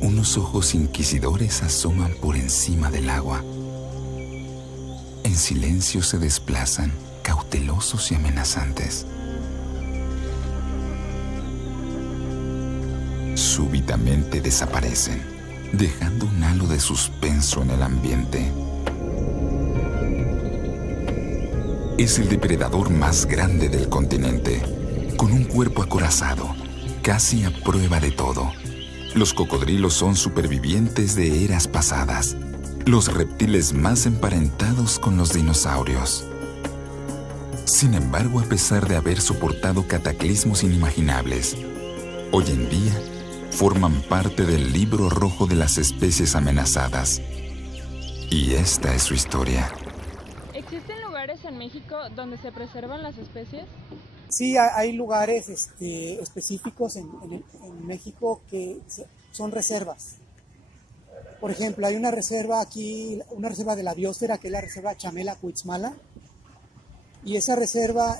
Unos ojos inquisidores asoman por encima del agua. En silencio se desplazan, cautelosos y amenazantes. Súbitamente desaparecen, dejando un halo de suspenso en el ambiente. Es el depredador más grande del continente, con un cuerpo acorazado, casi a prueba de todo. Los cocodrilos son supervivientes de eras pasadas, los reptiles más emparentados con los dinosaurios. Sin embargo, a pesar de haber soportado cataclismos inimaginables, hoy en día forman parte del libro rojo de las especies amenazadas. Y esta es su historia. ¿Existen lugares en México donde se preservan las especies? Sí, hay lugares específicos en México que son reservas. Por ejemplo, hay una reserva aquí, una reserva de la biosfera, que es la reserva Chamela-Cuitzmala. Y esa reserva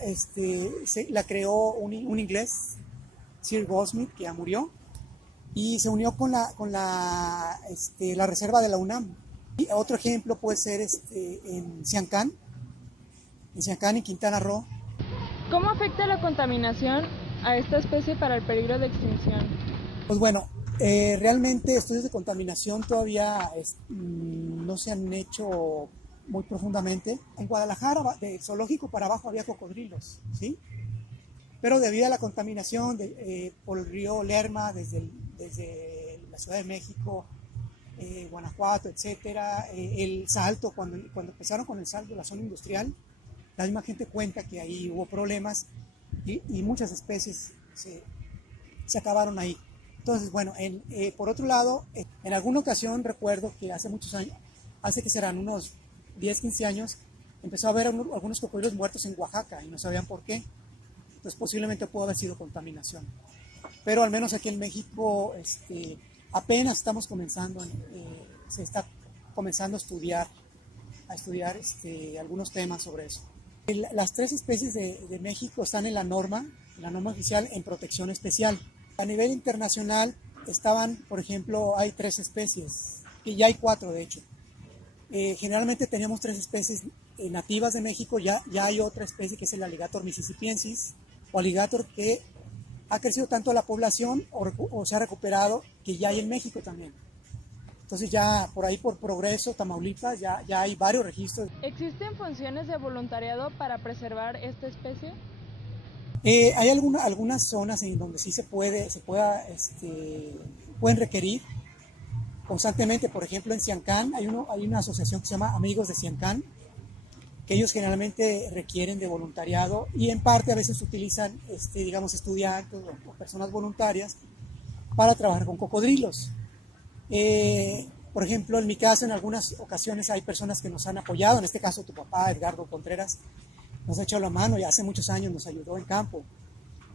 la creó un inglés, Sir Goldsmith, que ya murió, y se unió con la reserva de la UNAM. Y otro ejemplo puede ser en Siancán, en Quintana Roo. ¿Cómo afecta la contaminación a esta especie para el peligro de extinción? Pues bueno, realmente estudios de contaminación todavía no se han hecho muy profundamente. En Guadalajara, del zoológico para abajo, había cocodrilos, ¿sí? Pero debido a la contaminación por el río Lerma, desde la Ciudad de México, Guanajuato, etcétera, el salto, cuando empezaron con el salto de la zona industrial, la misma gente cuenta que ahí hubo problemas y muchas especies se acabaron ahí. Entonces, bueno, por otro lado, en alguna ocasión recuerdo que hace muchos años, hace que serán unos 10, 15 años, empezó a haber algunos cocodrilos muertos en Oaxaca y no sabían por qué. Entonces posiblemente pudo haber sido contaminación. Pero al menos aquí en México apenas estamos comenzando, se está comenzando a estudiar algunos temas sobre eso. Las 3 especies de México están en la norma oficial en protección especial. A nivel internacional por ejemplo, hay 3 especies, que ya hay 4 de hecho. Generalmente teníamos 3 especies nativas de México, ya hay otra especie que es el Alligator mississippiensis, o alligator que ha crecido tanto la población o se ha recuperado, que ya hay en México también. Entonces ya por ahí, por Progreso, Tamaulipas, ya hay varios registros. ¿Existen funciones de voluntariado para preservar esta especie? Hay algunas zonas en donde sí pueden requerir constantemente. Por ejemplo, en Siancán hay una asociación que se llama Amigos de Siancán, que ellos generalmente requieren de voluntariado y en parte a veces utilizan, digamos, estudiantes o personas voluntarias para trabajar con cocodrilos. Por ejemplo, en mi caso, en algunas ocasiones hay personas que nos han apoyado, en este caso tu papá, Edgardo Contreras, nos ha echado la mano y hace muchos años nos ayudó en campo,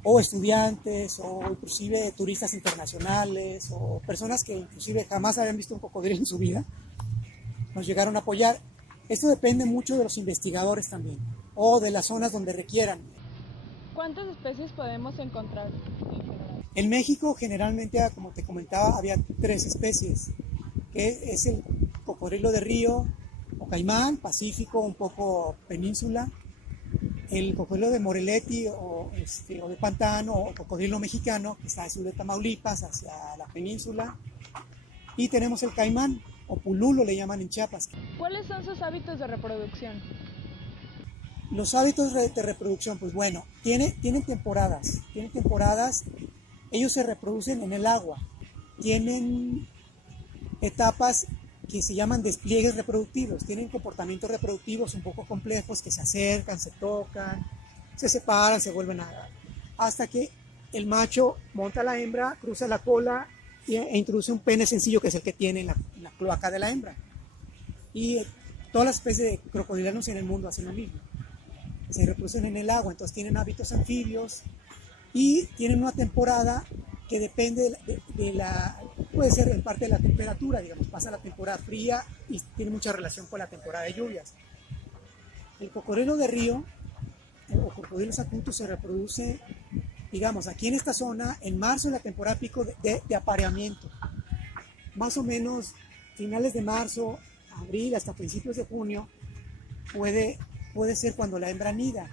o estudiantes, o inclusive turistas internacionales, o personas que inclusive jamás habían visto un cocodrilo en su vida, nos llegaron a apoyar. Esto depende mucho de los investigadores también, o de las zonas donde requieran. ¿Cuántas especies podemos encontrar en general? En México generalmente, como te comentaba, había 3 especies, que es el cocodrilo de río, o caimán, pacífico, un poco península, el cocodrilo de Moreletti o de pantano, o cocodrilo mexicano, que está al sur de Tamaulipas, hacia la península, y tenemos el caimán, o pululo le llaman en Chiapas. ¿Cuáles son sus hábitos de reproducción? Los hábitos de reproducción, pues bueno, tienen temporadas, ellos se reproducen en el agua, tienen etapas que se llaman despliegues reproductivos, tienen comportamientos reproductivos un poco complejos, que se acercan, se tocan, se separan, se vuelven hasta que el macho monta a la hembra, cruza la cola e introduce un pene sencillo, que es el que tiene en la cloaca de la hembra. Y todas las especies de crocodilianos en el mundo hacen lo mismo, se reproducen en el agua, entonces tienen hábitos anfibios y tienen una temporada que depende puede ser en parte de la temperatura, digamos, pasa la temporada fría y tiene mucha relación con la temporada de lluvias. El cocodrilo de río, o cocodrilo acutus, se reproduce, digamos, aquí en esta zona, en marzo, en la temporada pico de apareamiento. más o menos finales de marzo, abril, hasta principios de junio, puede ser cuando la hembra anida.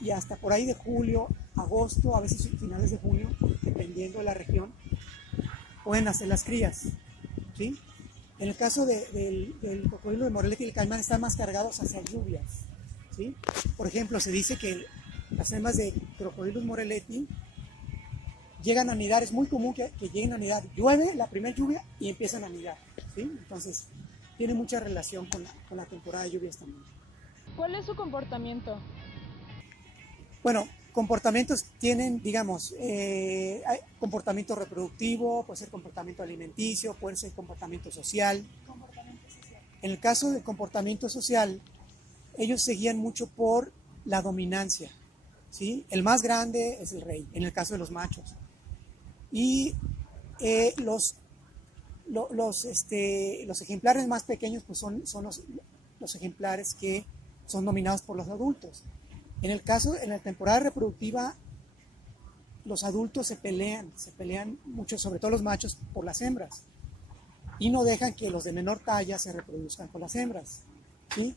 Y hasta por ahí de julio, agosto, a veces finales de junio, dependiendo de la región, pueden hacer las crías, ¿sí? En el caso del cocodrilo de Morelia y el caimán están más cargados hacia lluvias, ¿sí? Por ejemplo, se dice que las hembras de crocodilus moreleti llegan a anidar, es muy común que lleguen a anidar, llueve la primera lluvia y empiezan a anidar, ¿sí? Entonces, tiene mucha relación con la temporada de lluvias también. ¿Cuál es su comportamiento? Bueno, comportamientos tienen, digamos, hay comportamiento reproductivo, puede ser comportamiento alimenticio, puede ser comportamiento social. En el caso del comportamiento social, ellos se guían mucho por la dominancia, ¿sí? El más grande es el rey, en el caso de los machos. Y los ejemplares más pequeños pues son los ejemplares que son dominados por los adultos. En la temporada reproductiva, los adultos se pelean mucho, sobre todo los machos, por las hembras. Y no dejan que los de menor talla se reproduzcan con las hembras, ¿sí?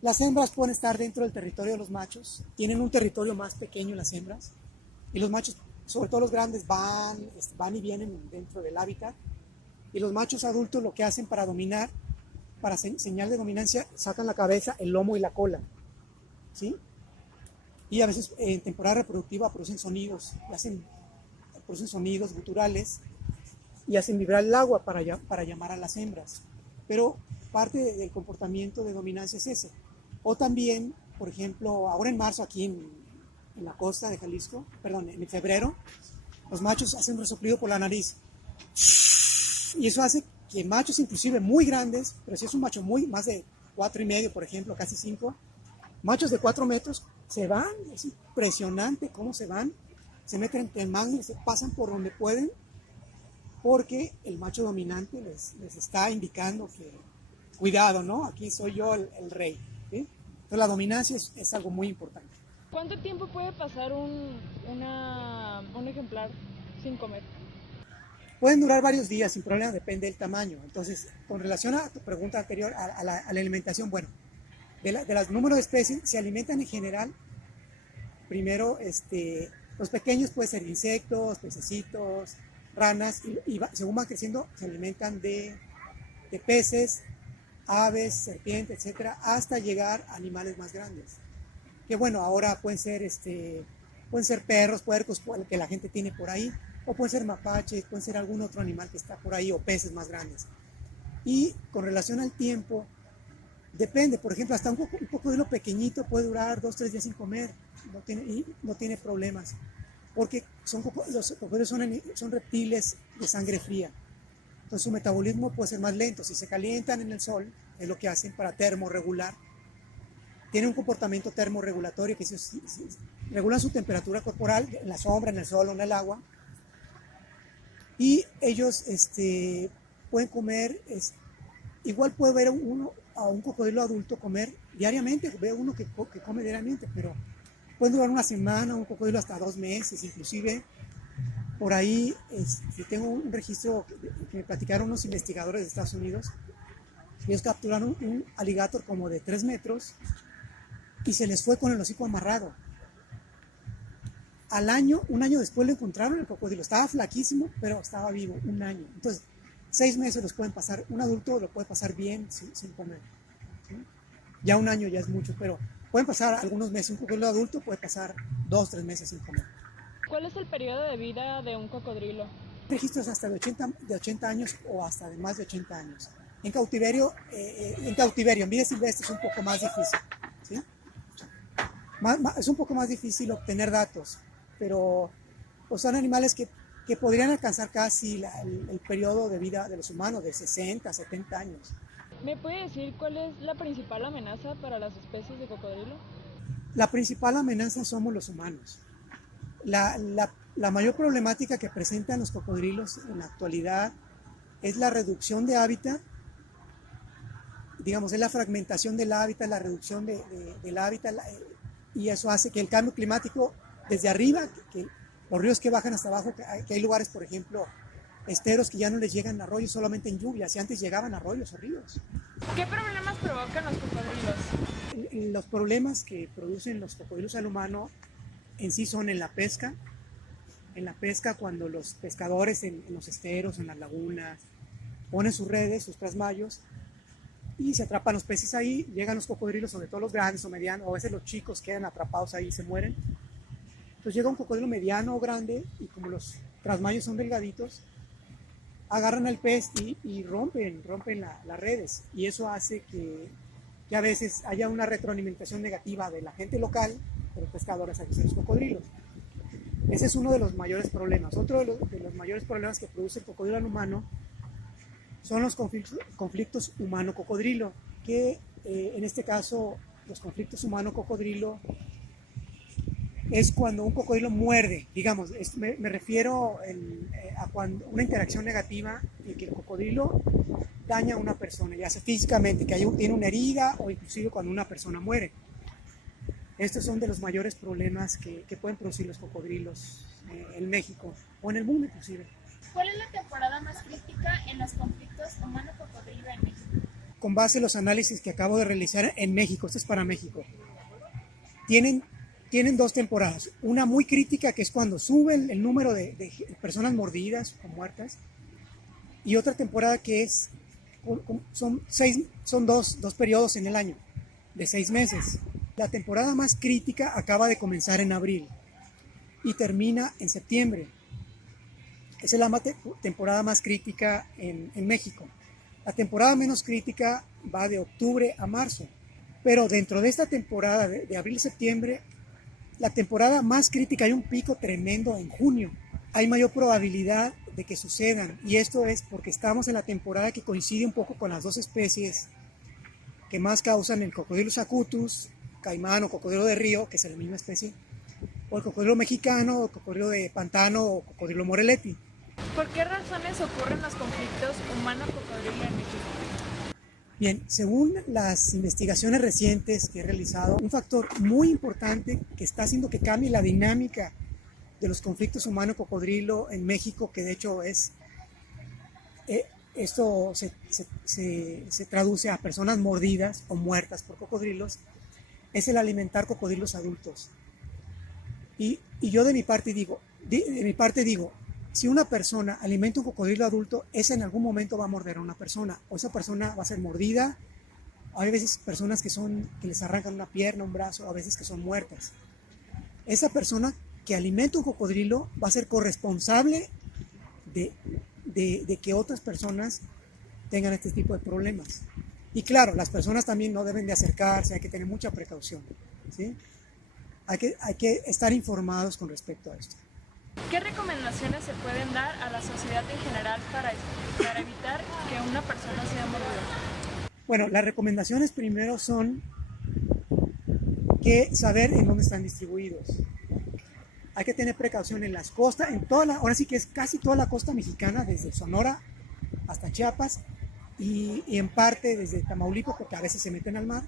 Las hembras pueden estar dentro del territorio de los machos, tienen un territorio más pequeño las hembras, y los machos, sobre todo los grandes, van y vienen dentro del hábitat. Y los machos adultos lo que hacen para dominar, para señal de dominancia, sacan la cabeza, el lomo y la cola, ¿sí? Y a veces en temporada reproductiva producen sonidos guturales y hacen vibrar el agua para llamar a las hembras. Pero parte del comportamiento de dominancia es ese. O también, por ejemplo, ahora en marzo aquí en la costa de Jalisco, en febrero, los machos hacen un resoplido por la nariz. Y eso hace que machos inclusive muy grandes, pero si es un macho más de 4,5, por ejemplo, casi 5, machos de 4 metros se van, es impresionante cómo se van, se meten entre mangles, se pasan por donde pueden, porque el macho dominante les está indicando que, cuidado, ¿no? Aquí soy yo el rey, ¿sí? Entonces la dominancia es algo muy importante. ¿Cuánto tiempo puede pasar un ejemplar sin comer? Pueden durar varios días sin problema, depende del tamaño. Entonces, con relación a tu pregunta anterior, a la alimentación, bueno, de los números de especies se alimentan en general. Primero, los pequeños pueden ser insectos, pececitos, ranas, y según van creciendo se alimentan de peces, aves, serpientes, etcétera, hasta llegar a animales más grandes. Que bueno, ahora pueden ser perros, puercos, que la gente tiene por ahí, o pueden ser mapaches, pueden ser algún otro animal que está por ahí, o peces más grandes. Y con relación al tiempo, depende. Por ejemplo, hasta un cocodrilo pequeñito puede durar 2-3 días sin comer, no tiene problemas, porque los cocodrilos son reptiles de sangre fría. Entonces su metabolismo puede ser más lento. Si se calientan en el sol, es lo que hacen para termorregular. Tienen un comportamiento termorregulatorio que regulan su temperatura corporal en la sombra, en el sol o en el agua. Y ellos pueden comer, igual puede ver a un cocodrilo adulto comer diariamente, veo uno que come diariamente, pero pueden durar una semana, un cocodrilo hasta 2 meses, inclusive. Por ahí tengo un registro que me platicaron unos investigadores de Estados Unidos. Ellos capturaron un alligator como de 3 metros y se les fue con el hocico amarrado. Un año después lo encontraron el cocodrilo. Estaba flaquísimo, pero estaba vivo, un año. Entonces, 6 meses los pueden pasar, un adulto lo puede pasar bien sin comer, ¿sí? Ya un año ya es mucho, pero pueden pasar algunos meses. Un cocodrilo adulto puede pasar 2-3 meses sin comer. ¿Cuál es el periodo de vida de un cocodrilo? Registros hasta de 80 años o hasta de más de 80 años. En cautiverio, en vida silvestre es un poco más difícil, ¿sí? Es un poco más difícil obtener datos, pero pues son animales que podrían alcanzar casi el periodo de vida de los humanos, de 60, 70 años. ¿Me puede decir cuál es la principal amenaza para las especies de cocodrilo? La principal amenaza somos los humanos. La mayor problemática que presentan los cocodrilos en la actualidad es la reducción de hábitat, digamos, es la fragmentación del hábitat, la reducción del hábitat, y eso hace que el cambio climático desde arriba, que los ríos que bajan hasta abajo, que hay lugares, por ejemplo, esteros que ya no les llegan arroyos solamente en lluvias, y antes llegaban arroyos o ríos. ¿Qué problemas provocan los cocodrilos? Los problemas que producen los cocodrilos al humano en sí son en la pesca cuando los pescadores en los esteros, en las lagunas, ponen sus redes, sus trasmayos, y se atrapan los peces ahí, llegan los cocodrilos, sobre todo los grandes o medianos, o a veces los chicos quedan atrapados ahí y se mueren. Entonces llega un cocodrilo mediano o grande, y como los trasmayos son delgaditos, agarran al pez y rompen las redes, y eso hace que a veces haya una retroalimentación negativa de la gente local, de los pescadores hacia los cocodrilos. Ese es uno de los mayores problemas. Otro de los mayores problemas que produce el cocodrilo al humano son los conflictos humano-cocodrilo, que en este caso los conflictos humano-cocodrilo es cuando un cocodrilo muerde, digamos, me refiero a cuando una interacción negativa en que el cocodrilo daña a una persona, ya sea físicamente, que tiene una herida, o inclusive cuando una persona muere. Estos son de los mayores problemas que pueden producir los cocodrilos en México o en el mundo inclusive. ¿Cuál es la temporada más crítica en los conflictos humano-cocodrilo en México? Con base en los análisis que acabo de realizar en México, esto es para México, tienen dos temporadas. Una muy crítica, que es cuando sube el número de personas mordidas o muertas, y otra temporada que son dos periodos en el año, de 6 meses. La temporada más crítica acaba de comenzar en abril y termina en septiembre. Esa es la temporada más crítica en México. La temporada menos crítica va de octubre a marzo, pero dentro de esta temporada de abril a septiembre, la temporada más crítica, hay un pico tremendo en junio. Hay mayor probabilidad de que sucedan, y esto es porque estamos en la temporada que coincide un poco con las dos especies que más causan el Crocodylus acutus, caimán o cocodrilo de río, que es la misma especie, o el cocodrilo mexicano, o el cocodrilo de pantano, o cocodrilo moreleti. ¿Por qué razones ocurren los conflictos humano-cocodrilo en México? Bien, según las investigaciones recientes que he realizado, un factor muy importante que está haciendo que cambie la dinámica de los conflictos humano-cocodrilo en México, que de hecho esto se traduce a personas mordidas o muertas por cocodrilos, es el alimentar cocodrilos adultos. Y yo de mi parte digo, si una persona alimenta un cocodrilo adulto, ese en algún momento va a morder a una persona, o esa persona va a ser mordida. Hay veces personas que les arrancan una pierna, un brazo, a veces que son muertas. Esa persona que alimenta un cocodrilo va a ser corresponsable de que otras personas tengan este tipo de problemas. Y claro, las personas también no deben de acercarse, hay que tener mucha precaución, ¿sí? Hay que estar informados con respecto a esto. ¿Qué recomendaciones se pueden dar a la sociedad en general para evitar que una persona sea mordida? Bueno, las recomendaciones primero son que saber en dónde están distribuidos. Hay que tener precaución en las costas, ahora sí que es casi toda la costa mexicana, desde Sonora hasta Chiapas, y en parte desde Tamaulipas, porque a veces se meten al mar,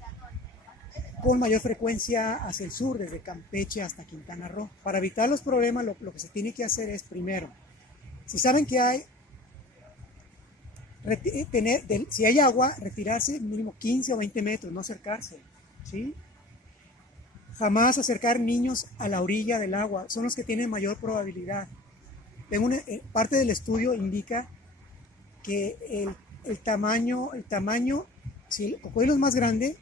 con mayor frecuencia hacia el sur, desde Campeche hasta Quintana Roo. Para evitar los problemas, lo que se tiene que hacer es, primero, si saben que si hay agua, retirarse mínimo 15 o 20 metros, no acercarse, ¿sí? Jamás acercar niños a la orilla del agua, son los que tienen mayor probabilidad. Parte del estudio indica que el tamaño, si el cocodrilo es más grande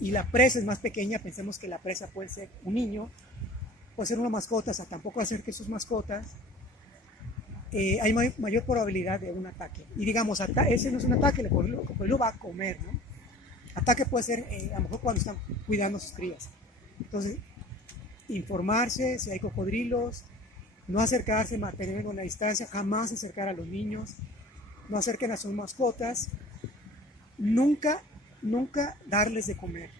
y la presa es más pequeña, pensemos que la presa puede ser un niño, puede ser una mascota, o sea, tampoco acerque sus mascotas, hay mayor probabilidad de un ataque. Y digamos, ese no es un ataque, el cocodrilo va a comer, ¿no? Ataque puede ser a lo mejor cuando están cuidando a sus crías. Entonces, informarse si hay cocodrilos, no acercarse, mantener una distancia, jamás acercar a los niños, no acerquen a sus mascotas, nunca darles de comer.